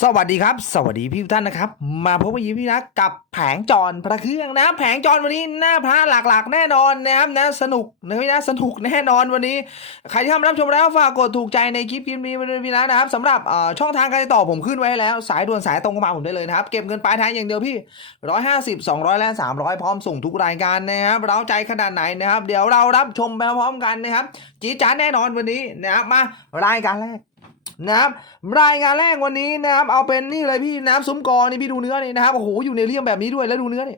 สวัสดีครับ สวัสดีพี่ท่านนะครับ มาพบกับยิพี่นะกับแผงจรพระเครื่องนะ แผงจรวันนี้หน้าพระหลักๆ แน่นอนนะครับนะสนุกนะพี่นะสนุกแน่นอนวันนี้ ใครที่ทำรับชมแล้วฝากกดถูกใจในคลิปคลิปนี้ด้วยพี่นะนะครับสำหรับช่องทางการติดต่อผมขึ้นไว้แล้ว สายด่วนสายตรงเข้ามาผมได้เลยนะครับ เก็บเงินปลายทางอย่างเดียวพี่150 200และ300พร้อมส่งทุกรายการนะครับเราใจขนาดไหนนะครับ เดี๋ยวเรารับชมไปพร้อมกันนะครับจีจ้าแน่นอนวันนี้นะครับมารายการแรก นะครับรายงานแรกวันนี้นะครับเอาเป็นนี่เลยพี่น้ำซุ้มกอนี่พี่ดูเนื้อนี่นะครับโอ้โหอยู่ในเรียมแบบนี้ด้วยแล้วดูเนื้อนี่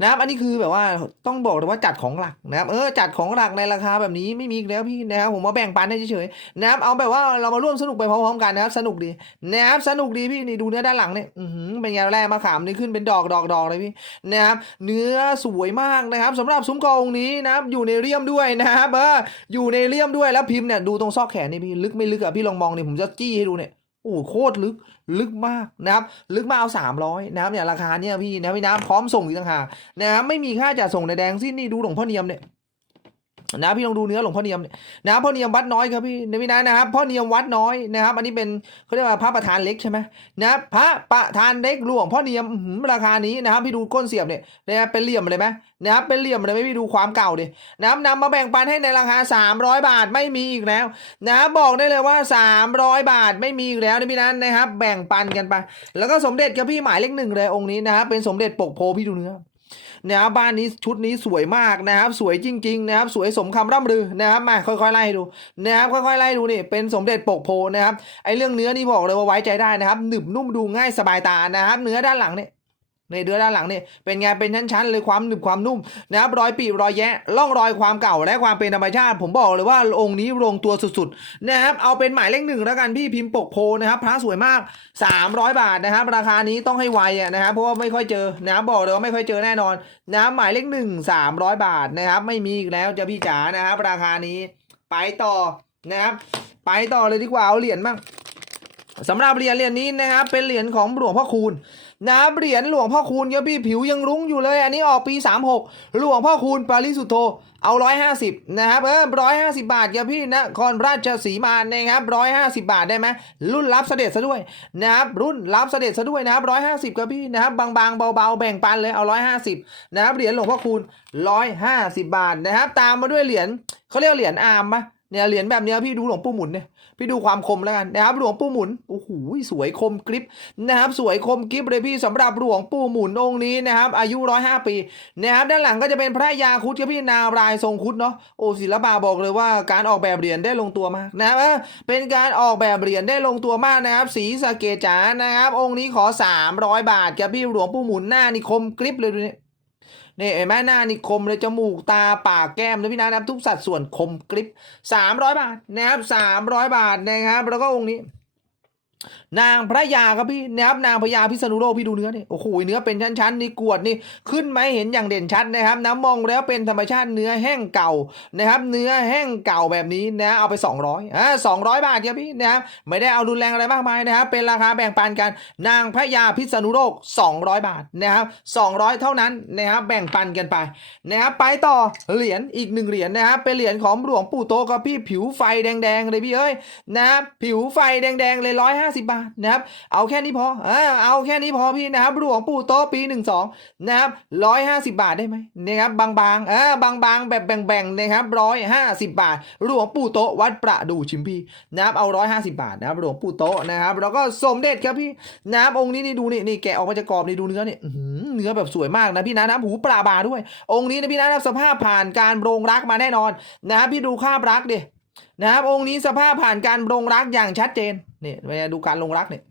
นะครับ อันนี้คือแบบว่าต้องบอกเลยว่าจัดของหลักนะครับ เออจัดของหลักในราคาแบบนี้ไม่มีแล้วพี่นะครับผมมาแบ่งปันให้เฉยๆนะครับ เอาแบบว่าเรามาร่วมสนุกไปพร้อมๆกันนะครับ สนุกดีนะครับสนุกดีพี่นี่ดูเนื้อด้านหลังเนี่ยอือหือเป็นไงแรกมาขามนี่ขึ้นเป็นดอกดอกดอกเลยพี่นะครับ เนื้อสวยมากนะครับสำหรับซุ้มกองนี้นะครับอยู่ในเรียมด้วยนะครับเอออยู่ในเลี่ยมด้วยแล้วพิมพ์เนี่ยดูตรงซอกแขนนี่พี่ลึกไม่ลึกอะพี่ลองมองนี่ผมจะจี้ให้ดูเนี่ยโอ้โหโคตรลึก ลึกมากนะครับลึกมากเอาสามร้อยนะครับเนี่ยราคาเนี่ยพี่นะพี่น้ำพร้อมส่งอีกต่างหากนะครับไม่มีค่าจัดส่งในแดงสิ้นนี่ดูหลวงพ่อเนียมเนี่ย นะพี่ลองดูเนื้อหลวงพ่อเนียมนะพ่อเนียมวัดน้อยครับพี่ในะพี่นะนะครับพ่อเนียมวัดน้อยนะครับ อันนี้เป็นเขาเรียกว่าพระประธานเล็กใช่ไหมนะพระประธานเล็กหลวงพ่อเนียมราคานี้นะครับพี่ดูก้นเสียบเนี่ยนะครับเป็นเหลี่ยมเลยไหมนะครับเป็นเหลี่ยมเลยไหมพี่ดูความเก่าดินะครับนำมาแบ่งปันให้ในราคา 300 บาทไม่มีอีกแล้วนะบบอกได้เลยว่า 300 บาทไม่มีอีกแล้วในะพี่นั้นนะครับ แบ่งปันกันไปแล้วก็สมเด็จกับพี่หมายเลขหนึ่งเลยองค์นี้นะครับเป็นสมเด็จปกโพพี่ดูเนื้อ นะครับบ้านนี้ชุดนี้สวยมากนะครับสวยจริงๆนะครับสวยสมคำร่ำลือนะครับมาค่อยๆไล่ดูนะครับค่อยๆไล่ดูนี่เป็นสมเด็จปกโพนะครับไอเรื่องเนื้อนี่บอกเลยว่าไว้ใจได้นะครับหนึบนุ่มดูง่ายสบายตานะครับเนื้อด้านหลังเนี่ย ในเดือด้านหลังเนี่ยเป็นไงเป็นชั้นๆเลยความหนึบความนุ่มนะครับรอยปีบรอยแยะร่องรอยความเก่าและความเป็นธรรมชาติ ผมบอกเลยว่าองค์นี้ลงตัวสุดๆนะครับเอาเป็นหมายเลขหนึ่งแล้วกันพี่พิมพ์ปกโพนะครับพระสวยมาก 300 บาทนะครับ ราคานี้ต้องให้ไวนะครับเพราะว่าไม่ค่อยเจอนะครับบอกเลยว่าไม่ค่อยเจอแน่นอนนะครับหมายเลขหนึ่งสามร้อยบาทนะครับไม่มีอีกแล้วจะพี่จ๋านะครับ ราคานี้ไปต่อนะครับไปต่อเลยดีกว่าเอาเหรียญบ้างสำหรับเหรียญเหรียญนี้นะครับเป็นเหรียญของหลวงพ่อคูณ นะครับเหรียญหลวงพ่อคูณครับพี่ผิวยังรุ้งอยู่เลย อันนี้ออกปี 36 หลวงพ่อคูณปาริสุทโธเอา 150 นะครับเออ150 บาทครับพี่นะครราชสีมานะครับ150 บาทได้ไหมรุ่นรับเสด็จซะด้วยนะครับรุ่นรับเสด็จซะด้วยนะครับ150ครับพี่นะครับบางๆเบาๆแบ่งปันเลยเอา 150 นะครับเหรียญหลวงพ่อคูณ 150 บาทนะครับ ตามมาด้วยเหรียญเขาเรียกเหรียญอาร์มปะเนี่ยเหรียญแบบเนี้ยพี่ดูหลวงปู่หมุนเนี่ย พี่ดูความคมแล้วกันนะครับหลวงปู่หมุนโอ้โหสวยคมกริบนะครับสวยคมกริบเลยพี่สำหรับหลวงปู่หมุนองค์นี้นะครับ อายุร้อยห้าปีนะครับด้านหลังก็จะเป็นพระยาคุดครับพี่นารายทรงคุดเนาะโอ้ศิลปะบอกเลยว่าการออกแบบเหรียญได้ลงตัวมากนะครับเป็นการออกแบบเหรียญได้ลงตัวมากนะครับ สีสะเกจจานะครับ องค์นี้ขอ 300 บาทครับพี่หลวงปู่หมุนหน้านี่คมกริบเลยดูนี่ นี่เห็นไหมหน้านี่คมเลยจมูกตาปากแก้มนะพี่นะนะครับทุกสัดส่วนคมกริบสามร้อยบาทนะครับสามร้อยบาทนะครับแล้วก็องค์นี้ นางพระยาครับพี่นะครับนางพระยาพิษณุโลกพี่ดูเนื้อนี่โอ้โหเนื้อเป็นชั้นๆนี่กวดนี่ขึ้นไหมเห็นอย่างเด่นชัดนะครับน้ำมองแล้วเป็นธรรมชาติเนื้อแห้งเก่านะครับเนื้อแห้งเก่าแบบนี้นะเอาไป 200อ่า200บาทครับพี่นะครับไม่ได้เอารุนแรงอะไรมากมายนะครับเป็นราคาแบ่งปันกันนางพระยาพิษณุโลก 200 บาทนะครับ200 เท่านั้นนะครับแบ่งปันกันไปนะครับไปต่อเหรียญอีกหนึ่งเหรียญนะครับเป็นเหรียญของหลวงปู่โตครับพี่ผิวไฟแดงๆเลยพี่เอ้ยนะครับผิวไฟแดงๆเลย150 บาทนะครับเอาแค่นี้พออ่าเอาแค่นี้พอพี่นะครับหลวงปู่โตปี12นะครับ150บาทได้ไหมนะครับบางๆอ่าบางๆแบบแบ่งๆนะครับ150บาทหลวงปู่โตวัดประดู่ชิมพีนะครับเอา150บาทนะครับหลวงปู่โตนะครับแล้วก็สมเด็จครับพี่น้ำองค์นี้นี่ดูนี่นี่แกะออกมาจากกรอบนี่ดูเนื้อนี่อื้อหือเนื้อแบบสวยมากนะพี่นะน้ำหูปลาบาด้วย องค์นี้นะพี่นะสภาพผ่านการโรงรักมาแน่นอนนะครับพี่ดูคราบรักดิ นะครับองค์นี้สภาพผ่านการลงรักอย่างชัดเจนเนี่เวลาดูการลงรักเนี่ย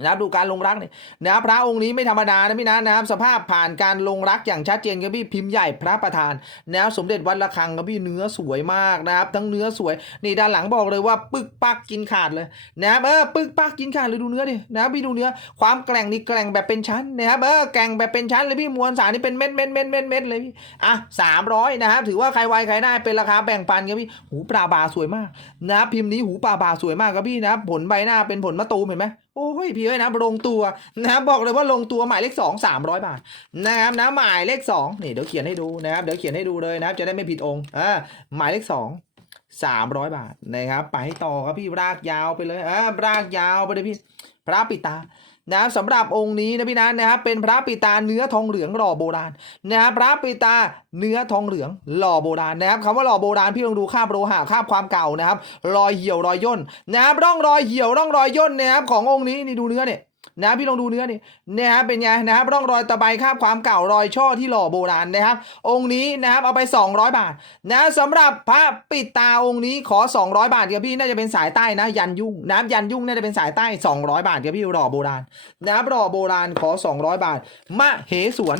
นะครับดูการลงรักเนี่ยนะครับพระองค์นี้ไม่ธรรมดานะพี่นะนะครับสภาพผ่านการลงรักอย่างชัดเจนครับพี่พิมพ์ใหญ่พระประธานนะครับสมเด็จวัดระฆังครับพี่เนื้อสวยมากนะครับ ทั้งเนื้อสวยนี่ด้านหลังบอกเลยว่าปึกปักกินขาดเลยนะครับเออปึกปักกินขาดเลยดูเนื้อดินะครับพี่ดูเนื้อความแกร่งนี่แกร่งแบบเป็นชั้นนะครับเออแกร่งแบบเป็นชั้นเลยพี่มวลสารนี่เป็นเม็ดเม็ดเม็ดเม็ดเม็ดเลยพี่อะสามร้อยนะครับถือว่าใครไวใครได้เป็นราคาแบ่งปันครับพี่หูปลาบาสวยมากนะครับพิมพ์นี้หูปลาบาสวยมากครับพี่นะผลใบหน้าเป็นผลมะตูมเห็นไหม โอ้ยพี่เอ้ยนะลงตัวนะครับบอกเลยว่าลงตัวหมายเลขสองสามร้อยบาทนะครับนะหมายเลขสองนี่เดี๋ยวเขียนให้ดูนะครับเดี๋ยวเขียนให้ดูเลยนะครับจะได้ไม่ผิดองค์อ่าหมายเลขสองสามร้อยบาทนะครับ ไปต่อครับพี่รากยาวไปเลยอ่ารากยาวไปเลยพี่พระปิตา นะครับสำหรับองค์นี้นะพี่นันะครับเป็นพระปิตาเนื้อทองเหลืองหล่อโบราณนะครับพระปิตาเนื้อทองเหลืองหล่อโบราณนะครับคำว่าหล่อโบราณพี่ลองดูคาบโลหะคาบความเก่านะครับ รอยเหี่ยวรอยย่นนะครับร่องรอยเหี่ยวร่องรอยย่นนะครับขององค์นี้นี่ดูเนื้อเนี่ย นะพี่ลองดูเนื้อนี่นะครับเป็นไงนะครับร่องรอยตะไบคราบความเก่ารอยช่อที่หล่อโบราณนะครับ องค์นี้นะครับเอาไป 200 บาทนะสำหรับพระปิดตาองค์นี้ขอ 200 บาทครับพี่น่าจะเป็นสายใต้นะ ยันยุ่งนะครับยันยุ่งน่าจะเป็นสายใต้ 200 บาทครับพี่หล่อโบราณนะครับหล่อโบราณขอ 200 บาทมะเหสวน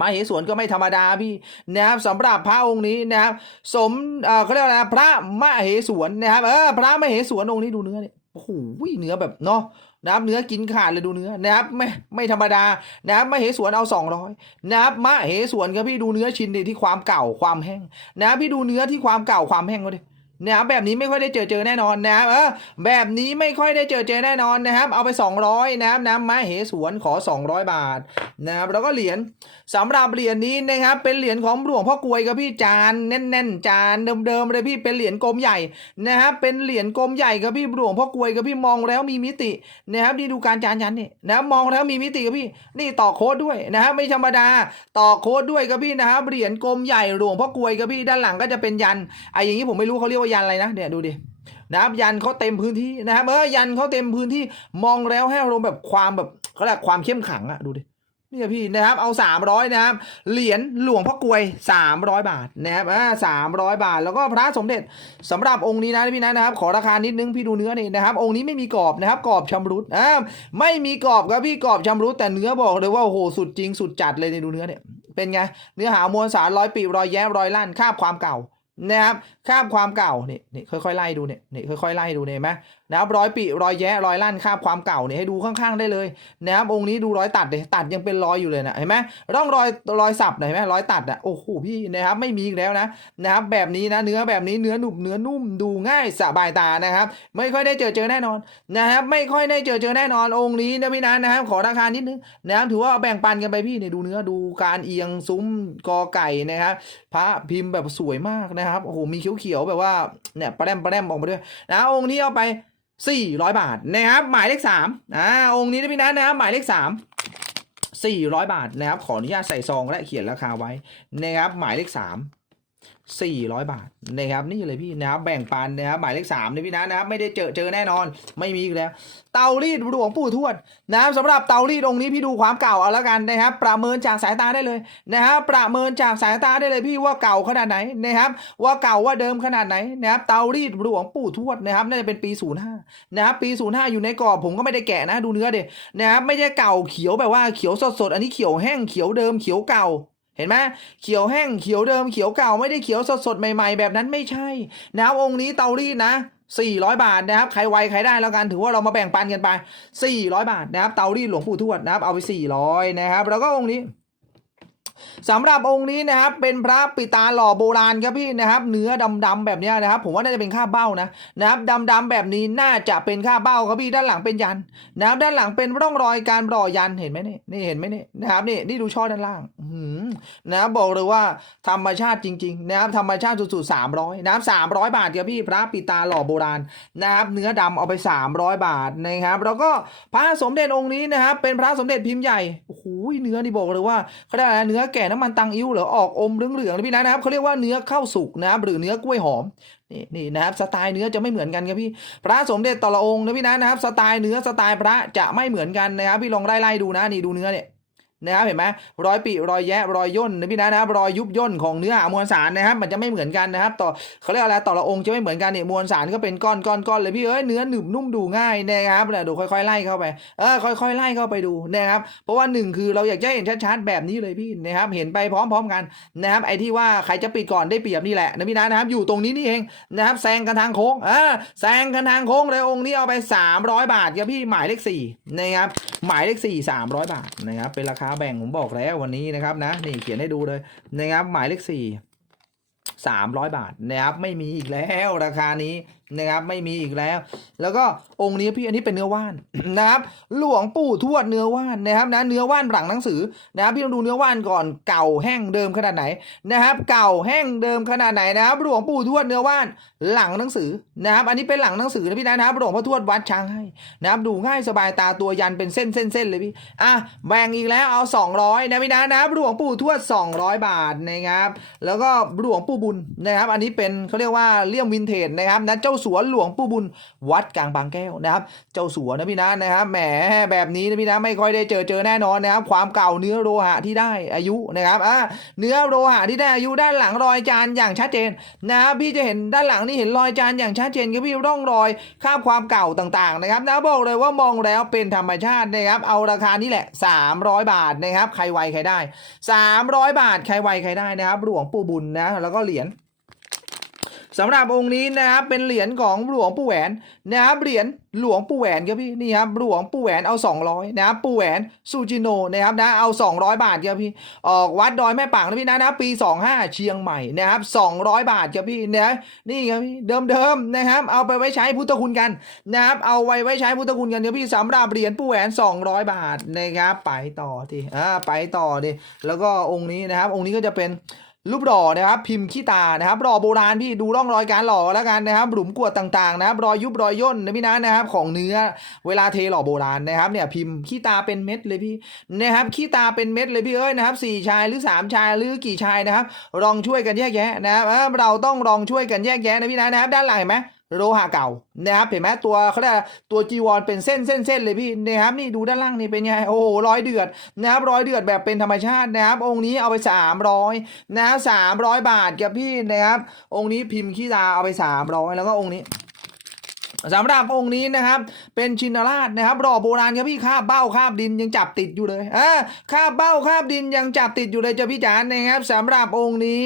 มาเหสวนก็ไม่ธรรมดาพี่นะครับสำหรับพระองค์นี้นะครับสมเออเขาเรียกอะไรนะพระมะเหสวนนะครับเออพระมะเหสวนองค์นี้ดูเนื้อเนี่ยโอ้โหเนื้อแบบเนาะ นะครับเนื้อกินขาดเลยดูเนื้อนะครับไม่ไม่ธรรมดานะครับมเหสวนเอาสองร้อยนะครับมเหสวนครับพี่ดูเนื้อชิ้นดิที่ความเก่าความแห้งนะครับพี่ดูเนื้อที่ความเก่าความแห้งก็ดินะครับแบบนี้ไม่ค่อยได้เจอเจอแน่นอนนะครับเออแบบนี้ไม่ค่อยได้เจอเจอแน่นอนนะครับ เอาไป 200 นะครับน้ำมเหสวนขอ 200 บาท นะครับแล้วก็เหรียญสำหรับเหรียญนี้นะครับเป็นเหรียญของหลวงพ่อกวยครับพี่จานแน่นๆจานเดิมๆเลยพี่เป็นเหรียญกลมใหญ่นะครับเป็นเหรียญกลมใหญ่ครับพี่หลวงพ่อกวยครับพี่มองแล้วมีมิตินะครับนี่ดูการจานยันนี่นะครับมองแล้วมีมิติครับพี่นี่ต่อโค้ดด้วยนะครับไม่ธรรมดาต่อโค้ดด้วยครับพี่นะครับเหรียญกลมใหญ่หลวงพ่อกวยครับพี่ด้านหลังก็จะเป็นยันไอ้อย่างนี้ผมไม่รู้เขาเรียกว่ายันอะไรนะเนี่ยดูดินะครับยันเขาเต็มพื้นที่นะครับเออยันเขาเต็มพื้นที่มองแล้วให้อารมณ์แบบความแบบเขาเรียกความเข้มขังอะดูดิ นี่พี่นะครับเอา 300 นะครับเหรียญหลวงพ่อกวย 300 บาทนะครับอ่าสามร้อยบาท แล้วก็พระสมเด็จสำหรับองค์นี้นะพี่นะนะครับ ขอราคานิดนึงพี่ดูเนื้อนี่นะครับ องค์นี้ไม่มีกรอบนะครับกรอบชำรุดอ่าไม่มีกรอบครับพี่กรอบชำรุดแต่เนื้อบอกเลยว่าโอ้โหสุดจริงสุดจัดเลยในดูเนื้อเนี่ยเป็นไงเนื้อหามวลสารร้อยปีรอยแย้มรอยลั่นคาบความเก่านะครับข้ามความเก่าเนี่ยนี่ค่อยๆไล่ดูเนี่ยนี่ค่อยๆไล่ดูเนี่ยเห็นไหมนะครับร้อยปีรอยแย้รอยลั่นข้ามความเก่าเนี่ยให้ดูข้างๆได้เลยนะครับองค์นี้ดูรอยตัดเลยตัดยังเป็นรอยอยู่เลยนะเห็นไหมร่องรอยรอยสับเห็นไหมรอยตัดอะโอ้โหพี่นะครับไม่มีอีกแล้วนะนะครับแบบนี้นะเนื้อแบบนี้เนื้อหนุบเนื้อนุ่มดูง่ายสบายตานะครับ ไม่ค่อยได้เจอเจอแน่นอนนะครับไม่ค่อยได้เจอเจอแน่นอนองค์นี้นะพี่นะนะครับขอราคานิดนึงนะครับถือว่าแบ่งปันกันไปพี่เนี่ยดูเนื้อดูการเอียงซุ้มกอไก่นะครับพระพิมพ์แบบสวยมากนะครับโอ้โหมีเขียวๆแบบว่าเนี่ยประแรมประแรมออกมาด้วยนะองค์นี้เอาไป 400 บาทนะครับหมายเลขสามอ่าองค์นี้นะพี่นัทนะครับหมายเลขสาม400 บาทนะครับขออนุญาตใส่ซองและเขียนราคาไว้นะครับหมายเลขสาม 400 บาทนะครับนี่เลยพี่นะครับแบ่งปันนะครับหมายเลขสามเนี่ยพี่นะนะครับไม่ได้เจอเจอแน่นอน ไม่มีอีกแล้ว เตารีดหลวงปู่ทวดนะครับสำหรับเตารีดองค์นี้พี่ดูความเก่าเอาแล้วกันนะครับประเมินจากสายตาได้เลยนะครับประเมินจากสายตาได้เลยพี่ว่าเก่าขนาดไหนนะครับว่าเก่าว่าเดิมขนาดไหนนะครับเตารีดหลวงปู่ทวดนะครับน่าจะเป็นปี 05นะครับปี 05 อยู่ในกรอบผมก็ไม่ได้แกะนะดูเนื้อเด็นะครับไม่ใช่เก่าเขียวแบบว่าเขียวสดๆอันนี้เขียวแห้งเขียวเดิมเขียวเก่า เห็นไหมเขียวแห้งเขียวเดิมเขียวเก่าไม่ได้เขียวสดสดใหม่ๆ แบบนั้นไม่ใช่ น้ำองค์นี้เตารีดนะ400 บาทนะครับ ใครไวใครได้แล้วกัน ถือว่าเรามาแบ่งปันกันไป 400 บาทนะครับ เตารีดหลวงปู่ทวดนะครับ เอาไป 400 นะครับ แล้วก็องค์นี้ สำหรับองค์นี้นะครับเป็นพระปิตาหล่อโบราณครับพี่นะครับ เนื้อดำๆแบบนี้นะครับ ผมว่าน่าจะเป็นค่าบเบ้านะนะครับดำๆแบบนี้น่าจะเป็นค่าบเบ้าครับพี่ด้านหลังเป็นยันนะครับด้านหลังเป็นร่องรอยการรอยันเห็นไหมนี่นี่เห็นไหมนี่นะครับนี่นี่ดูช่อด้านล่างนะครับบอกเลยว่าธรรมชาติจริง ๆ นะครับธรรมชาติสุดๆ300นะครับ300บาทครับพี่พระปิตาหล่อโบราณนะครับ เนื้อดำเอาไป 300 บาทนะครับ แล้วก็พระสมเด็จองค์นี้นะครับเป็นพระสมเด็จพิมพ์ใหญ่โอ้โหเนื้อนี่บอกเลยว่าเขาได้อะไรเนื้อแก่น้ำมันตังอิ้วหรือออกอมเหลืองๆนะพี่นะนะครับเขาเรียกว่าเนื้อข้าวสุกนะครับหรือเนื้อกล้วยหอมนี่นี่นะครับสไตล์เนื้อจะไม่เหมือนกันครับพี่ พระสมเด็จตละองค์นะพี่นะนะครับสไตล์เนื้อสไตล์พระจะไม่เหมือนกันนะครับพี่ลองไล่ๆดูนะนี่ดูเนื้อเนี่ย นะครับเห็นไหมรอยปีรอยแยะรอยย่นนะพี่นะนะครับรอยยุบย่นของเนื้อหามวลสารนะครับ มันจะไม่เหมือนกันนะครับ ต่อเขาเรียกอะไรต่อละองค์จะไม่เหมือนกันเนี่ยมวลสารก็เป็นก้อนก้อนก้อนเลยพี่เอ้ยเนื้อหนึบนุ่มดูง่ายนะครับเนี่ยดูค่อยๆไล่เข้าไปเออค่อยๆไล่เข้าไปดูนะครับเพราะว่าหนึ่งคือเราอยากจะเห็นชัดๆแบบนี้เลยพี่นะครับเห็นไปพร้อมๆกันนะครับไอ้ที่ว่าใครจะปิดก่อนได้เปรียบนี่แหละนะพี่นะนะครับอยู่ตรงนี้นี่เองนะครับแซงกันทางโค้งอ่าแซงกันทางโค้งเลยองค์นี้เอาไป 300 บาทครับพี่หมายเลขสี่นะครับหมายเลขสี่สามร้อยบาทนะครับเป็นราคาแบ่งผมบอกแล้ววันนี้นะครับนะนี่เขียนให้ดูเลยนะครับหมายเลขสี่สามร้อยบาทนะครับไม่มีอีกแล้วราคานี้ นะครับไม่มีอีกแล้ว แล้วก็องค์นี้พี่อันนี้เป็นเนื้อว่านนะครับ หลวงปู่ทวดเนื้อว่านนะครับนะเนื้อว่านหลังหนังสือนะครับพี่ต้องดูเนื้อว่านก่อนเก่าแห้งเดิมขนาดไหนนะครับ เก่าแห้งเดิมขนาดไหนนะครับ หลวงปู่ทวดเนื้อว่านหลังหนังสือนะครับ อันนี้เป็นหลังหนังสือนะพี่นะนะครับหลวงพ่อทวดวัดช้างให้นะครับดูง่ายสบายตาตัวยันเป็นเส้นเส้นเส้นเลยพี่อะแบ่งอีกแล้วเอา 200นะพี่นะนะครับหลวงปู่ทวด 200 บาทนะครับ แล้วก็หลวงปู่บุญนะครับ อันนี้เป็นเขาเรียกว่าเลี่ยมวินเทจนะครับนะเจ้าสัวหลวงปู่บุญวัดกลางบางแก้วนะครับเจ้าสัวนะพี่นะนะครับแหมแบบนี้นะพี่นะไม่ค่อยได้เจอเจอแน่นอนนะครับความเก่าเนื้อโลหะที่ได้อายุนะครับอะเนื้อโลหะที่ได้อายุด้านหลังรอยจานอย่างชัดเจนนะครับพี่จะเห็นด้านหลังนี่เห็นรอยจานอย่างชัดเจนครับพี่ร่องรอยคาบความเก่าต่างๆนะครับนะบอกเลยว่ามองแล้วเป็นธรรมชาตินะครับเอาราคานี่แหละ 300 บาทนะครับใครไวใครได้ 300 บาทใครไวใครได้นะครับหลวงปู่บุญนะแล้วก็เหรียญ สำหรับองค์นี้นะครับเป็นเหรียญของหลวงปู่แหวนนะครับเหรียญหลวงปู่แหวนครับพี่นี่ครับหลวงปู่แหวนเอา 200นะครับปู่แหวนซูจิโนนะครับนะเอา 200 บาทครับพี่ออกวัดดอยแม่ปางนะพี่นะนะปี 25 เชียงใหม่นะครับ200 บาทครับพี่นะนี่ครับพี่เดิมๆนะครับเอาไปไว้ใช้พุทธคุณกันนะครับเอาไว้ไว้ใช้พุทธคุณกันครับพี่สำหรับเหรียญปู่แหวน 200 บาทนะครับไปต่อทีอ่าไปต่อดิแล้วก็องค์นี้นะครับองค์นี้ก็จะเป็น รูปหล่อนะครับพิมพ์ขี้ตานะครับหล่อโบราณพี่ดูร่องรอยการหล่อแล้วกันนะครับหลุมกวดต่างๆนะครับรอยยุบรอยย่นนะพี่นะนะครับของเนื้อเวลาเทหล่อโบราณนะครับเนี่ยพิมพ์ขี้ตาเป็นเม็ดเลยพี่นะครับขี้ตาเป็นเม็ดเลยพี่เอ้ยนะครับสี่ชายหรือสามชายหรือกี่ชายนะครับลองช่วยกันแยกแยะนะครับเออเราต้องลองช่วยกันแยกแยะนะพี่นะนะครับด้านหลังเห็นไหม โลหะเก่านะครับเห็นไหมตัวเขาเรียกอะตัวจีวรเป็นเส้นเส้นเส้นเลยพี่นะครับนี่ดูด้านล่างนี่เป็นไงโอ้โหร้อยเดือดนะครับร้อยเดือดแบบเป็นธรรมชาตินะครับ องค์นี้เอาไปสามร้อยนะครับสามร้อยบาทครับพี่นะครับองค์นี้พิมพ์ขี้ตาเอาไปสามร้อยแล้วก็องค์นี้ สำหรับองค์นี้นะครับ เป็นชินราชนะครับรอโบราณครับพี่คาบเบ้าคาบดินยังจับติดอยู่เลยอ่าคาบเบ้าคาบดินยังจับติดอยู่เลยจ้ะพี่จ๋านะครับสำหรับองค์นี้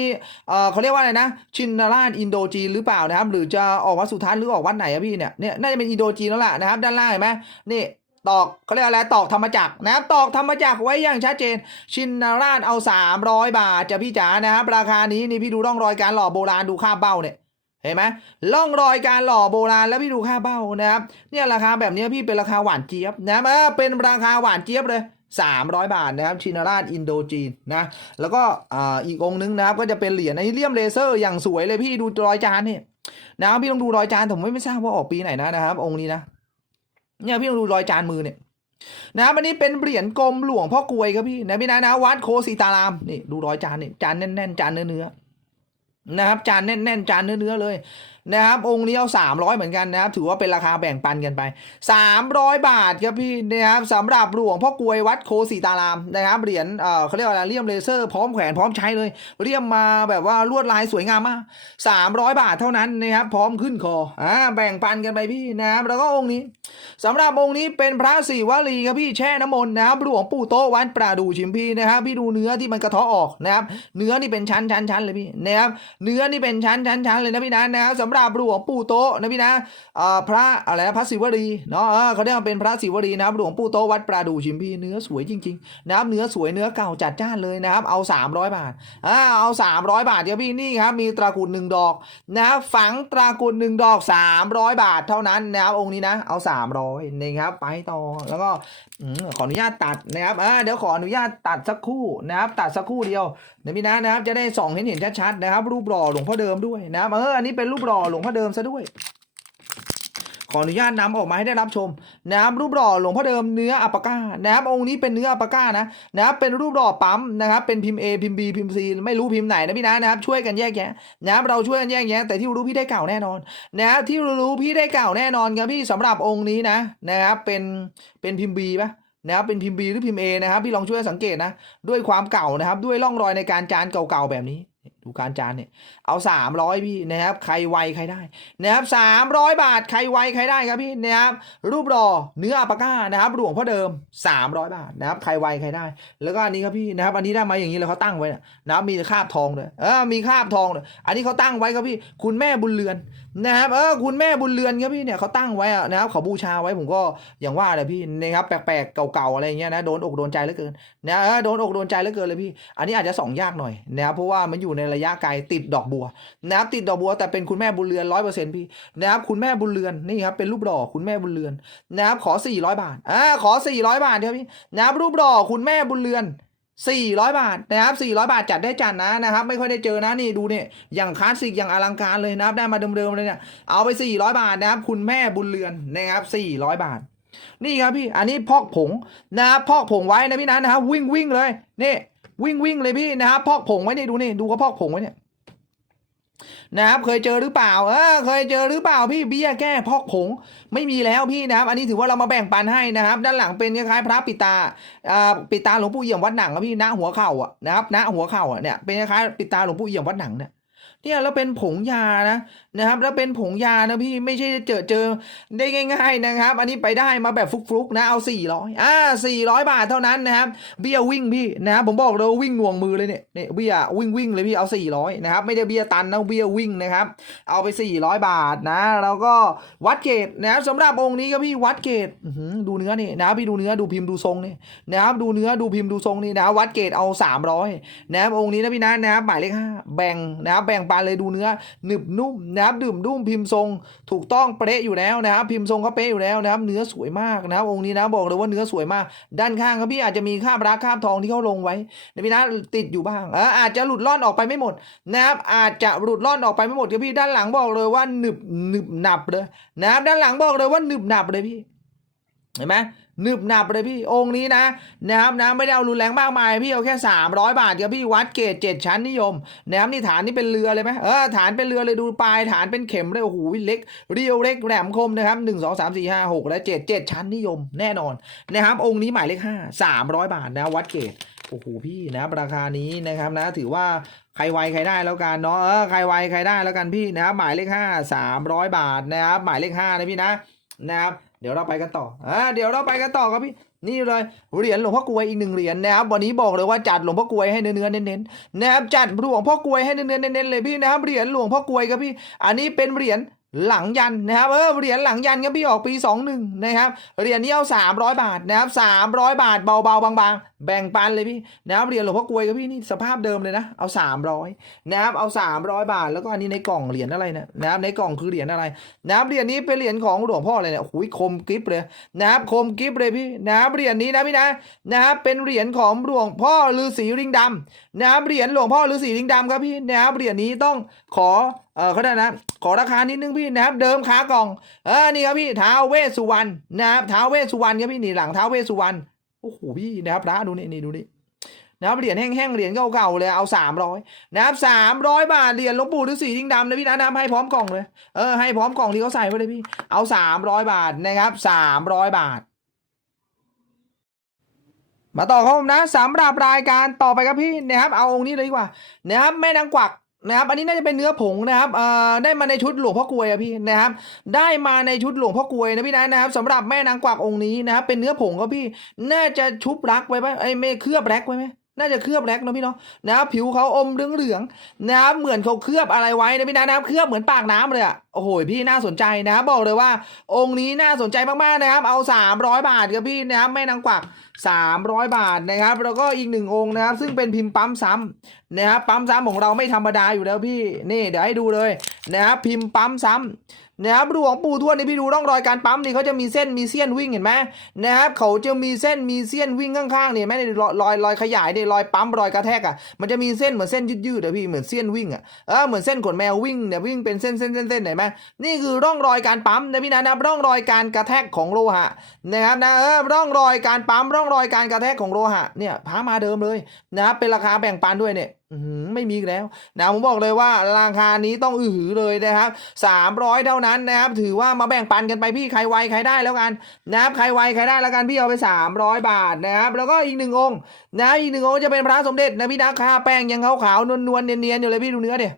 เอ่อเขาเรียกว่าอะไรนะ ชินราชอินโดจีนหรือเปล่านะครับ หรือจะออกวัดสุทัศน์หรือออกวัดไหนอะพี่เนี่ยเนี่ยน่าจะเป็นอินโดจีนแล้วล่ะนะครับด้านล่างเห็นไหมนี่ตอกเขาเรียกอะไรตอกธรรมจักรนะครับตอกธรรมจักรไว้อย่างชัดเจน ชินราชเอา 300 บาทจะพี่จ๋านะครับ ราคานี้นี่พี่ดูร่องรอยการหล่อโบราณดูค่าเบ้าเนี่ย เห็นไหมร่องรอยการหล่อโบราณแล้วพี่ดูค่าเบ้านะครับ เนี่ยราคาแบบนี้พี่เป็นราคาหวานเจี๊ยบนะครับเออเป็นราคาหวานเจี๊ยบเลย 300 บาทนะครับชินราชอินโดจีนนะ แล้วก็อีกองค์นึงนะครับก็จะเป็นเหรียญไอเลียมเลเซอร์อย่างสวยเลยพี่ดูรอยจานนี่นะครับพี่ต้องดูรอยจานผมไม่ไม่ทราบว่าออกปีไหนนะนะครับ องค์นี้นะเนี่ยพี่ต้องดูรอยจานมือเนี่ยนะครับอันนี้เป็นเหรียญกลมหลวงพ่อกวยครับพี่นะพี่นะนะวัดโคสีตารามนี่ดูรอยจานนี่จานแน่นๆจานเนื้อเนื้อๆ นะครับ จานแน่นๆจานเนื้อๆเลย นะครับ องค์นี้เอาสามร้อยเหมือนกันนะครับ ถือว่าเป็นราคาแบ่งปันกันไปสามร้อยบาทครับพี่นะครับสำหรับหลวงพ่อกลวยวัดโคสีตารามนะครับเหรียญเออเขาเรียกว่าอะไรเลี่ยมเลเซอร์พร้อมแขวนพร้อมใช้เลยเลี่ยมมาแบบว่าลวดลายสวยงามมากสามร้อยบาทเท่านั้นนะครับพร้อมขึ้นคออ่าแบ่งปันกันไปพี่นะครับแล้วก็องค์นี้สำหรับองค์นี้เป็นพระศิวลีครับพี่แช่น้ำมนต์นะครับหลวงปู่โตวัดปราดูชิมพีนะครับพี่ดูเนื้อที่มันกระเทาะออกนะครับเนื้อนี่เป็นชั้นชั้นชั้นเลยพี่นะครับเนื้อนี่เป็นชั้นชั้นชั้นเลยนะพี่นะนะครับสำหรับหลวงปู่โตนะพี่นะพระอะไรพระศิวลีเนาะเขาเรียกว่าเป็นพระศิวลีนะครับหลวงปู่โตวัดปราดูชิมพีเนื้อสวยจริงๆนะครับเนื้อสวยเนื้อเก่าจัดจ้านเลยนะครับเอา 300 บาทอ่าเอา 300 บาทครับพี่นี่ครับมีตรากุลหนึ่งดอกนะครับฝังตรากุลหนึ่งดอก 300 บาทเท่านั้นนะครับองค์นี้นะเอา 300นะครับไปต่อแล้วก็ขออนุญาตตัดนะครับเดี๋ยวขออนุญาตตัดสักคู่นะครับตัดสักคู่เดียว นะพี่นะนะครับจะได้ส่องเห็นเห็นชัดๆนะครับ รูปหล่อหลวงพ่อเดิมด้วยนะครับเอออันนี้เป็นรูปหล่อหลวงพ่อเดิมซะด้วย ขออนุญาตนำออกมาให้ได้รับชมนะครับรูปหล่อหลวงพ่อเดิมเนื้ออัปก้านะครับองค์นี้เป็นเนื้ออัปก้านะนะครับเป็นรูปหล่อปั๊มนะครับเป็นพิมพ์ A พิมพ์ B พิมพ์ C ไม่รู้พิมพ์ไหนนะพี่นะนะครับช่วยกันแยกแยะนะครับเราช่วยกันแยกแยะแต่ที่รู้พี่ได้เก่าแน่นอนนะครับที่รู้พี่ได้เก่าแน่นอนครับพี่สำหรับองค์นี้นะนะครับเป็นเป็นพิมพ์ B ปะ นะครับเป็นพิมพ์ B หรือพิมพ์ A นะครับพี่ลองช่วยสังเกตนะด้วยความเก่านะครับ ด้วยร่องรอยในการจานเก่าๆแบบนี้ ดูการจานเนี่ยเอา300พี่นะครับใครไวใครได้นะครับสามร้อยบาทใครไวใครได้ครับพี่นะครับรูปรอเนื้ออัปปะก้านะครับหลวงพ่อเดิม300บาทนะครับใครไวใครได้ แล้วก็อันนี้ครับพี่นะครับอันนี้ได้มาอย่างนี้เลยเขาตั้งไว้นะครับมีคาบทองเลยเออมีคาบทองเลยอันนี้เขาตั้งไว้ครับพี่ คุณแม่บุญเรือนนะครับเออคุณแม่บุญเรือนครับพี่เนี่ยเขาตั้งไว้อะนะครับเขาบูชาไว้ผมก็อย่างว่าเลยพี่นะครับแปลกๆเก่าๆอะไรเงี้ยนะโดนอกโดนใจเหลือเกินนะโดนอกโดนใจเหลือเกินเลยพี่ อันนี้อาจจะส่องยากหน่อยนะครับเพราะว่ามันอยู่ในระยะไกลติดดอกบัวนะครับติดดอกบัวแต่เป็นคุณแม่บุญเรือนร้อยเปอร์เซ็นต์พี่นะครับคุณแม่บุญเรือนนี่ครับเป็นรูปดอกคุณแม่บุญเรือนนะครับขอสี่ร้อยบาทอ่าขอสี่ร้อยบาทครับพี่นะครับรูปดอกคุณแม่บุญเรือน400 บาทนะครับ400 บาทจัดได้จัดนะนะครับ ไม่ค่อยได้เจอนะนี่ดูเนี่ยอย่างคลาสสิกอย่างอลังการเลยนะครับได้มาเดิมๆเลยเนี่ยเอาไป 400 บาทนะครับ คุณแม่บุญเรือนนะครับ 400 บาท นี่ครับพี่อันนี้พอกผงนะครับพอกผงไว้นะพี่นะนะครับวิ่งวิ่งเลยนี่ วิ่งวิ่งเลยพี่นะครับพอกผงไว้เนี่ยดูนี่ดูเขาพอกผงไว้เนี่ยนะครับเคยเจอหรือเปล่าเออเคยเจอหรือเปล่าพี่เบี้ยแก้พอกผงไม่มีแล้วพี่นะครับ อันนี้ถือว่าเรามาแบ่งปันให้นะครับ ด้านหลังเป็นคล้ายๆพระปิตาอ่าปิตาหลวงปู่เอี่ยมวัดหนังครับพี่ณหัวเข่าอะนะครับณหัวเข่าอะเนี่ยเป็นคล้ายๆปิตาหลวงปู่เอี่ยมวัดหนังเนี่ยเนี่ยแล้วเป็นผงยานะ นะครับแล้วเป็นผงยานะพี่ไม่ใช่เจอเจอได้ง่าย ๆนะครับ อันนี้ไปได้มาแบบฟลุกๆนะเอาสี่ร้อยอ่าสี่ร้อยบาทเท่านั้นนะครับเบี้ยวิ่งพี่นะครับผมบอกเลยวิ่งหน่วงมือเลยเนี่ยเนี่ยเบี้ยวิ่งวิ่งเลยพี่เอาสี่ร้อยนะครับไม่ได้เบี้ยตันนะเบี้ยวิ่งนะครับเอาไปสี่ร้อยบาทนะแล้วก็วัดเกตนะครับสำหรับองค์นี้ก็พี่วัดเกตดูเนื้อนี่นะพี่ดูเนื้อดูพิมพ์ดูทรงนี่นะครับดูเนื้อดูพิมพ์ดูทรงนี่นะวัดเกตเอาสามร้อยนะครับองค์นี้นะพี่นะนะครับหมายเลขห้าแบ่งนะครับแบ่งปันเลยดูเนื้อหนึบนุ่มนะครับดื่มนุ่มพิมพ์ทรงถูกต้องเป๊ะอยู่แล้วนะครับพิมพ์ทรงก็เป๊ะอยู่แล้วนะครับเนื้อสวยมากนะครับองค์นี้นะบอกเลยว่าเนื้อสวยมาก ด้านข้างครับพี่อาจจะมีคาบรักคาบทองที่เขาลงไว้นะพี่นะติดอยู่บ้างเอออาจจะหลุดล่อนออกไปไม่หมดนะครับอาจจะหลุดล่อนออกไปไม่หมดครับพี่ด้านหลังบอกเลยว่าหนึบหนึบหนับเลยนะครับด้านหลังบอกเลยว่าหนึบหนับเลยพี่เห็นไหม นึบหนับเลยพี่องค์นี้นะนะครับนะไม่ได้เอารุนแรงมากมายพี่เอาแค่ 300 บาทครับพี่วัดเกรดเจ็ดชั้นนิยมนะครับนี่ฐานนี่เป็นเรือเลยไหมเออฐานเป็นเรือเลยดูปลายฐานเป็นเข็มเลยโอ้โหเล็กเรียวเล็กแหลมคมนะครับหนึ่งสองสามสี่ห้าหกและเจ็ดเจ็ดชั้นนิยมแน่นอนนะครับองค์นี้หมายเลขห้าสามร้อยบาทนะวัดเกรดโอ้โหพี่นะราคานี้นะครับนะถือว่าใครไวใครได้แล้วกันเนาะเออใครไวใครได้แล้วกันพี่นะครับหมายเลขห้าสามร้อยบาทนะครับหมายเลขห้านะพี่นะนะครับ เดี๋ยวเราไปกันต่ออ่าเดี๋ยวเราไปกันต่อครับพี่ นี่เลยเหรียญหลวงพ่อกลวยอีกหนึ่งเหรียญนะครับ วันนี้บอกเลยว่าจัดหลวงพ่อกลวยให้เนื้อเน้นๆนะครับจัดหลวงพ่อกลวยให้เนื้อเน้นๆเลยพี่นะครับเหรียญหลวงพ่อกลวยครับพี่ อันนี้เป็นเหรียญ หลังยันนะครับเออเหรียญหลังยันครับพี่ออกปีสองหนึ่งนะครับเหรียญนี้เอาสามร้อยบาทนะครับสามร้อยบาทเบาๆบางๆ แบ่งปันเลยพี่นะครับเหรียญหลวงพ่อกลวยครับพี่นี่สภาพเดิมเลยนะเอาสามร้อยนะครับเอาสามร้อยบาท แล้วก็อันนี้ในกล่องเหรียญอะไรนะนะครับในกล่องคือเหรียญอะไรนะครับเหรียญนี้เป็นเหรียญของหลวงพ่อเลยเนี่ยหุยคมกริบเลยนะครับคมกริบเลยพี่นะครับเหรียญนี้นะพี่นะนะครับเป็นเหรียญของหลวงพ่อฤาษีริงดำนะครับเหรียญหลวงพ่อฤาษีริงดำครับพี่นะครับเหรียญนี้ต้องขอเออเขาได้นะขอราคานิดนึงพี่นะครับ เดิมขากล่อง เออนี่ครับพี่ท้าวเวสสุวรรณนะครับท้าวเวสสุวรรณครับพี่นี่หลังท้าวเวสสุวรรณโอ้โหพี่นะครับพระดูนี่นี่ดูนี่นะครับเหรียญแห้งๆเหรียญเก่าๆเลยเอาสามร้อยนะครับสามร้อยบาทเหรียญหลวงปู่ฤาษีริงดำนะพี่นะนะครับให้พร้อมกล่องเลยเออให้พร้อมกล่องที่เขาใส่ไว้เลยพี่เอาสามร้อยบาทนะครับสามร้อยบาทมาต่อครับผมนะสำหรับรายการต่อไปครับพี่นะครับเอาองค์นี้เลยดีกว่านะครับแม่นางกวัก นะครับอันนี้น่าจะเป็นเนื้อผงนะครับเอ่อได้มาในชุดหลวงพ่อกลวยอะพี่นะครับ ได้มาในชุดหลวงพ่อกลวยนะพี่นะนะครับสำหรับแม่นางกวักองค์นี้นะครับเป็นเนื้อผงครับพี่ น่าจะชุบรักไว้ไหมไอ้ไม่เคลือบแร็กไว้ไหม น่าจะเคลือบแร็กนะพี่เนาะนะครับผิวเขาอมเหลืองๆนะครับเหมือนเขาเคลือบอะไรไว้นะพี่นะนะครับเคลือบเหมือนปากน้ำเลยอะโอ้โหพี่น่าสนใจนะครับบอกเลยว่า องค์นี้น่าสนใจมากๆนะครับ เอา 300 บาทครับพี่นะครับแม่นางกวัก300 บาทนะครับ แล้วก็อีกหนึ่งองค์นะครับ ซึ่งเป็นพิมพ์ปั๊มซ้ำนะครับปั๊มซ้ำของเราไม่ธรรมดาอยู่แล้วพี่นี่เดี๋ยวให้ดูเลยนะครับพิมพ์ปั๊มซ้ำ นะครับหลวงปู่ทวดนี่พี่ดูร่องรอยการปั๊มนี่เขาจะมีเส้นมีเสี้ยนวิ่งเห็นไหมนะครับเขาจะมีเส้นมีเสี้ยนวิ่งข้างๆเนี่ยแม่ในรอยรอยรอยขยายเนี่ยรอยปั๊มรอยกระแทกอะมันจะมีเส้นเหมือนเส้นยืดๆอะพี่เหมือนเสี้ยนวิ่งอะเออเหมือนเส้นขนแมววิ่งเนี่ยวิ่งเป็นเส้นเส้นเส้นเส้นเห็นไหมนี่คือร่องรอยการปั๊มนะพี่นะนะครับร่องรอยการกระแทกของโลหะนะครับนะเออร่องรอยการปั๊มร่องรอยการกระแทกของโลหะเนี่ยพามาเดิมเลยนะครับเป็นราคาแบ่งปันด้วยเนี่ย ไม่มีแล้วนะผมบอกเลยว่าราคานี้ต้องอือหือเลยนะครับสามร้อยเท่านั้นนะครับ ถือว่ามาแบ่งปันกันไปพี่ใครไวใครได้แล้วกันนะครับใครไวใครได้แล้วกันพี่เอาไปสามร้อยบาทนะครับ แล้วก็อีกหนึ่งองค์นะอีกหนึ่งองค์จะเป็นพระสมเด็จนะพี่นะค่าแป้งยังขาวๆนวลๆเนียนๆอยู่เลยพี่ดูเนื้อเดี๋ย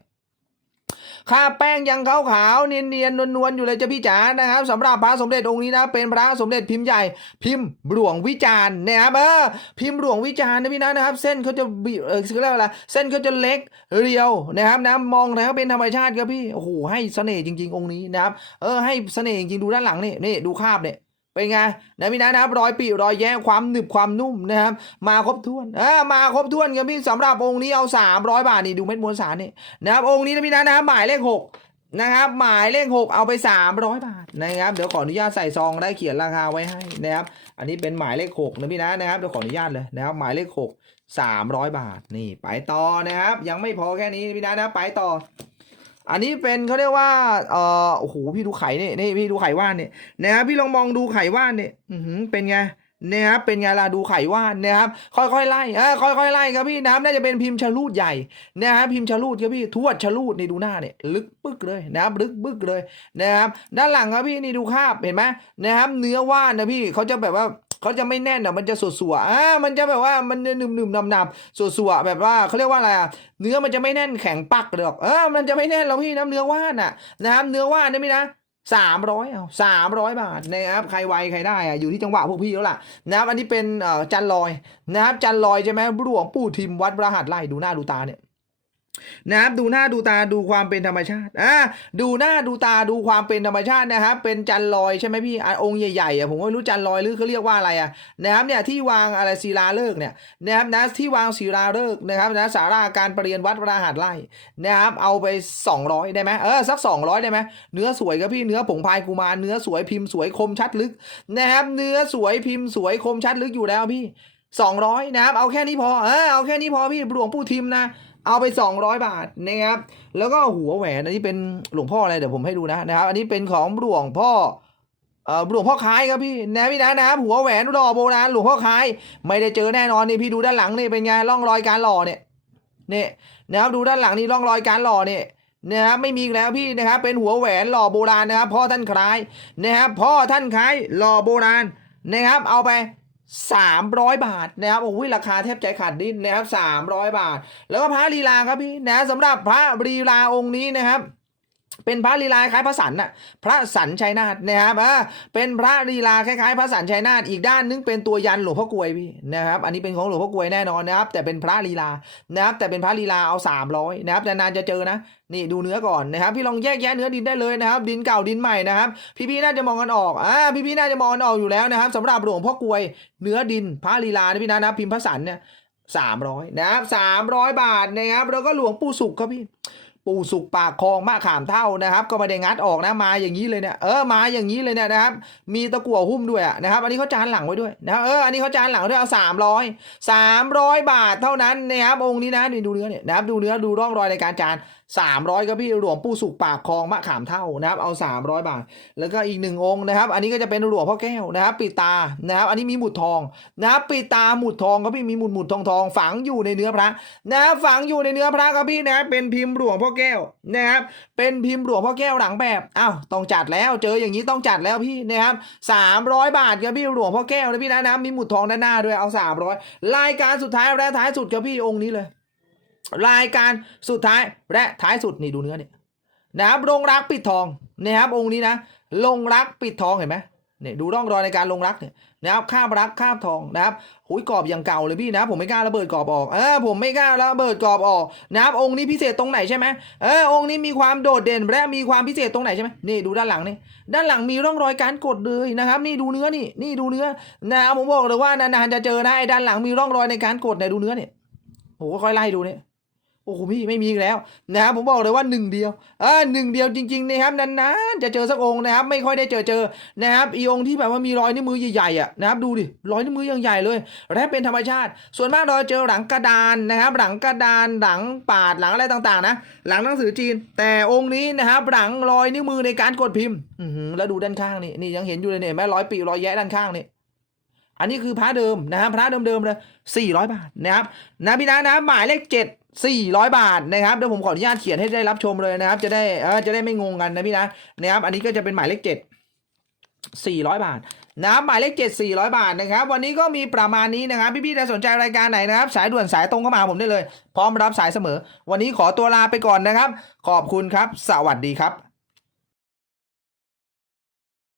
ค่าแป้งยังขาวๆเนียนๆนวลๆอยู่เลยจ้ะพี่จ๋านะครับสำหรับพระสมเด็จองค์นี้นะ เป็นพระสมเด็จพิมพ์ใหญ่พิมพ์หลวงวิจารณ์นะครับเออพิมพ์หลวงวิจารณ์นะพี่นะนะครับ เส้นเขาจะบีเออคือเรียกว่าอะไรเส้นเขาจะเล็กเรียวนะครับนะมองแล้วเป็นธรรมชาติครับพี่โอ้โหให้เสน่ห์จริง ๆ องค์นี้นะครับเออให้เสน่ห์จริงๆดูด้านหลังนี่นี่ดูคาบเนี่ย เป็นไงนะพี่นะนะครับรอยปีรอยแย้ความหนึบความนุ่มนะครับมาครบถ้วนเออมาครบถ้วนครับพี่สำหรับองค์นี้เอา 300 บาทนี่ดูเม็ดมวลสารนี่นะครับองค์นี้นะพี่นะนะครับหมายเลขหกนะครับหมายเลขหกเอาไป 300 บาทนะครับเดี๋ยวขออนุญาตใส่ซองได้เขียนราคาไว้ให้นะครับอันนี้เป็นหมายเลขหกนะพี่นะนะครับเดี๋ยวขออนุญาตเลยนะครับหมายเลขหกสามร้อยบาทนี่ไปต่อนะครับ ยังไม่พอแค่นี้พี่นะนะไปต่อ อันนี้เป็นเขาเรียกว่าเออโอ้โหพี่ดูไข่นี่นี่พี่ดูไข่ว่านเนี่ยนะครับพี่ลองมองดูไข่ว่านเนี่อือหือเป็นไงนะครับเป็นไงล่ะดูไข่ว่านนะครับค่อยๆไล่เออค่อยๆไล่ครับพี่น้ำน่าจะเป็นพิมพ์ชะลูดใหญ่นะครับพิมพ์ชะลูดครับพี่ทวดชะลูดนี่ดูหน้าเนี่ยลึกปึ๊กเลยนะครับลึกปึ๊กเลยนะครับด้านหลังครับพี่นี่ดูคาบเห็นไหมนะครับเนื้อว่านนะพี่เขาจะแบบว่า เขาจะไม่แน่นอะมันจะสวๆอ่ามันจะแบบว่ามันหนึมหนึมๆนำๆสวๆแบบว่าเขาเรียกว่าอะไรอะเนื้อมันจะไม่แน่นแข็งปักเลยหรอกเออมันจะไม่แน่นหรอกพี่น้ำเนื้อว่านอะนะครับเนื้อว่านนะพี่นะสามร้อยเอาสามร้อยบาทนะครับใครไวใครได้อะอยู่ที่จังหวะพวกพี่แล้วล่ะนะครับอันนี้เป็นจันลอยนะครับจันลอยใช่ไหมหลวงปู่ทิมวัดพระหัตไล่ดูหน้าดูตาเนี่ย นะครับดูหน้าดูตาดูความเป็นธรรมชาติอ่าดูหน้าดูตาดูความเป็นธรรมชาตินะครับเป็นจันลอยใช่ไหมพี่องค์ใหญ่ๆอะผมไม่รู้จันลอยหรือเขาเรียกว่าอะไรอะนะครับเนี่ยที่วางอะไรศิลาฤกษ์เนี่ยนะครับนะที่วางศิลาฤกษ์นะครับนะสาราการประเรียนวัดพระหัตถ์ไร่นะครับเอาไป 200 ได้ไหมเออสัก 200 ได้ไหมเนื้อสวยครับพี่เนื้อผงพายกุมารเนื้อสวยพิมพ์สวยคมชัดลึกนะครับเนื้อสวยพิมพ์สวยคมชัดลึกอยู่แล้วพี่ 200 นะครับเอาแค่นี้พอเออเอาแค่นี้พอพี่หลวงปู่ทิมนะ เอาไป 200 บาทนะครับ แล้วก็หัวแหวนอันนี้เป็นหลวงพ่ออะไรเดี๋ยวผมให้ดูนะนะครับ อันนี้เป็นของหลวงพ่อเอ่อหลวงพ่อคายครับพี่นะพี่นะนะครับหัวแหวนรอโบราณหลวงพ่อคายไม่ได้เจอแน่นอนนี่พี่ดูด้านหลังนี่เป็นไงร่องรอยการหล่อเนี่ยเนี่ยนะครับดูด้านหลังนี่ร่องรอยการหล่อเนี่ยนะครับไม่มีแล้วพี่นะครับเป็นหัวแหวนหล่อโบราณนะครับพ่อท่านคล้ายนะครับพ่อท่านคล้ายหล่อโบราณนะครับเอาไป 300 บาทนะครับโอ้ยราคาแทบใจขาดดิ้นนะครับ300 บาท แล้วก็พระลีลาครับพี่นะสำหรับพระลีลาองค์นี้นะครับ เป็นพระลีลาคล้ายพระสันน่ะพระสันชัยนาทนะครับอ่าเป็นพระลีลาคล้ายๆ พระสันชัยนาทอีกด้านนึงเป็นตัวยันหลวงพ่อกลวยพี่นะครับอันนี้เป็นของหลวงพ่อกลวยแน่นอนนะครับ แต่เป็นพระลีลานะครับแต่เป็นพระลีลาเอา 300นะครับนานๆจะเจอนะนี่ดูเนื้อก่อนนะครับ พี่ลองแยกแยะเนื้อดินได้เลยนะครับ ดินเก่าดินใหม่นะครับ พี่ๆน่าจะมองกันออกอ่าพี่ๆน่าจะมองกันออกอยู่แล้วนะครับสำหรับหลวงพ่อกลวยเนื้อดินพระลีลานะพี่นะนะพิมพ์พระสันเนี่ยสามร้อยนะครับสามร้อยบาทนะครับแล้วก็หลวงปู่สุขครับพี่ ปู่สุกปากคลองมะขามเท่านะครับ ก็ไม่ได้งัดออกนะมาอย่างนี้เลยเนี่ยเออมาอย่างนี้เลยเนี่ยนะครับ มีตะกั่วหุ้มด้วยนะครับ อันนี้เขาจานหลังไว้ด้วยนะเอออันนี้เขาจานหลังไว้ด้วยเอาสามร้อยสามร้อยบาทเท่านั้นนะครับองค์นี้นะดูเนื้อเนี่ยนะครับดูเนื้อดูร่องรอยในการจาน สามร้อยครับพี่หลวงปู่สุกปากคลองมะขามเท่านะครับ เอาสามร้อยบาท แล้วก็อีกหนึ่งองค์นะครับ อันนี้ก็จะเป็นหลวงพ่อแก้วนะครับปิดตานะครับ อันนี้มีหมุดทองนะครับปิดตาหมุดทองครับพี่มีหมุดหมุดทองทองฝังอยู่ในเนื้อพระนะครับฝังอยู่ในเนื้อพระครับพี่นะครับเป็นพิมพ์หลวงพ่อแก้วนะครับเป็นพิมพ์หลวงพ่อแก้วหลังแบบอ้าวต้องจัดแล้วเจออย่างนี้ต้องจัดแล้วพี่นะครับสามร้อยบาทครับพี่หลวงพ่อแก้วนะพี่นะนะมีหมุดทองด้านหน้าด้วยเอาสามร้อยรายการสุดท้ายและท้ายสุดครับพี่องค์นี้เลย รายการสุดท้ายและท้ายสุดนี่ดูเนื้อเนี่ยนะครับลงรักปิดทองนะครับองค์นี้นะลงรักปิดทองเห็นไหมเนี่ยดูร่องรอยในการลงรักเนี่ยนะครับข้ามรักข้ามทองนะครับหุยกรอบอย่างเก่าเลยพี่นะ ผมไม่กล้าระเบิดกรอบออกเออผมไม่กล้าระเบิดกรอบออกนะครับองค์นี้พิเศษตรงไหนใช่ไหมเออองค์นี้มีความโดดเด่นและมีความพิเศษตรงไหนใช่ไหมนี่ดูด้านหลังนี่ด้านหลังมีร่องรอยการกดเลยนะครับนี่ดูเนื้อนี่นี่ดูเนื้อนะครับผมบอกเลยว่านานๆจะเจอนะไอ้ด้านหลังมีร่องรอยในการกดเนี่ยดูเนื้อเนี่ยโอ้โหค่อยไล่ดูเนี่ย โอ้โหพี่ไม่มีอีกแล้วนะครับผมบอกเลยว่าหนึ่งเดียวเออหนึ่งเดียวจริง ๆ นะครับนานๆจะเจอสักองค์นะครับ ไม่ค่อยได้เจอเจอนะครับอีองค์ที่แบบว่ามีรอยนิ้วมือใหญ่ๆอะนะครับดูดิรอยนิ้วมือยังใหญ่เลยและเป็นธรรมชาติ ส่วนมากเราเจอหลังกระดานนะครับ หลังกระดานหลังปาดหลังอะไรต่างๆ นะ หลังหนังสือจีน แต่องค์นี้นะครับหลังรอยนิ้วมือในการกดพิมพ์อืแล้วดูด้านข้างนี่นี่ยังเห็นอยู่เลยเนี่ยแม่รอยปีรอยแยะด้านข้างนี่อันนี้คือพระเดิมนะครับพระเดิมๆเลย400 บาทนะครับนะพี่นะนะหมายเลข 7 400 บาทนะครับเดี๋ยวผมขออนุญาตเขียนให้ได้รับชมเลยนะครับ จะได้เออจะได้ไม่งงกันนะพี่นะนะครับอันนี้ก็จะเป็นหมายเลขเจ็ด400 บาทน้ำหมายเลขเจ็ดสี่ร้อยบาทนะครับ วันนี้ก็มีประมาณนี้นะครับพี่ๆถ้าสนใจรายการไหนนะครับ สายด่วนสายตรงเข้ามาผมได้เลย พร้อมรับสายเสมอ วันนี้ขอตัวลาไปก่อนนะครับ ขอบคุณครับ สวัสดีครับ